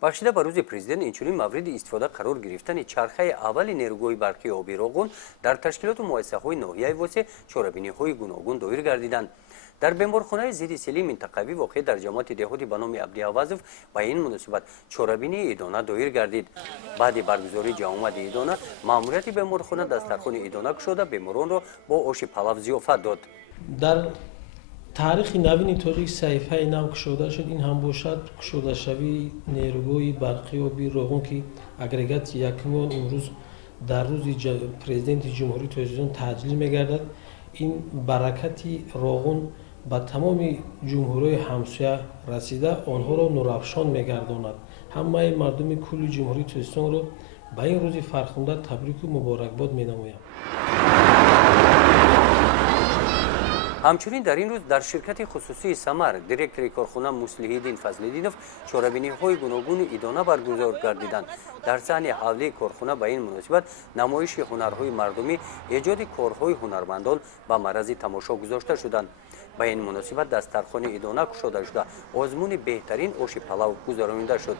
бахшида ба рӯзи президент инчунин мавриди истифода қарор гирифтани чархаи аввали нерӯгоҳи барқи оби Роғун дар ташкилоту муассисаҳои ноҳияи восеъ чорабиниҳои гуногун доир гардиданд. дар беморхонаи зидди сели минтақавӣ воқеъ дар ҷамоати деҳоти ба номи Абдиавазов ба ин муносибат чорабинии идона доир гардид. баъди баргузории ҷамъомади идона маъмурияти беморхона дастархони идона кушода беморонро бо оши палав зиёфат дод. дар таърихи навини тоҷик саҳифаи нав кушода шуд. ин ҳам бошад кушодашавии нерӯгоҳи барқи оби Роғун ки агрегати якуми он имрӯз дар рӯзи президенти ҷумҳурии Тоҷикистон таҷлил мегардад. ин баракати Роғун ба тамоми ҷумҳурiyои ҳамсоя расида онҳоро нурафшон мегардонад. ҳамаи мардуми кулли ҷумҳурии Тоҷикистонро ба ин рӯзи фархунда табрику муборакбод менамоям. ҳамчунин дар ин рӯз дар ширкати хусусии Самар директори корхона Муслиҳиддин Фазлиддинов чорабиниҳои гуногуни идона баргузор гардиданд. дар саҳни ҳавлии корхона ба ин муносибат намоиши ҳунарҳои мардумӣ, эҷоди корҳои ҳунармандон ба маърази тамошо гузошта шуданд. ба ин муносибат дастархони идона кушода шуда озмуни беҳтарин оши палав гузаронида шуд.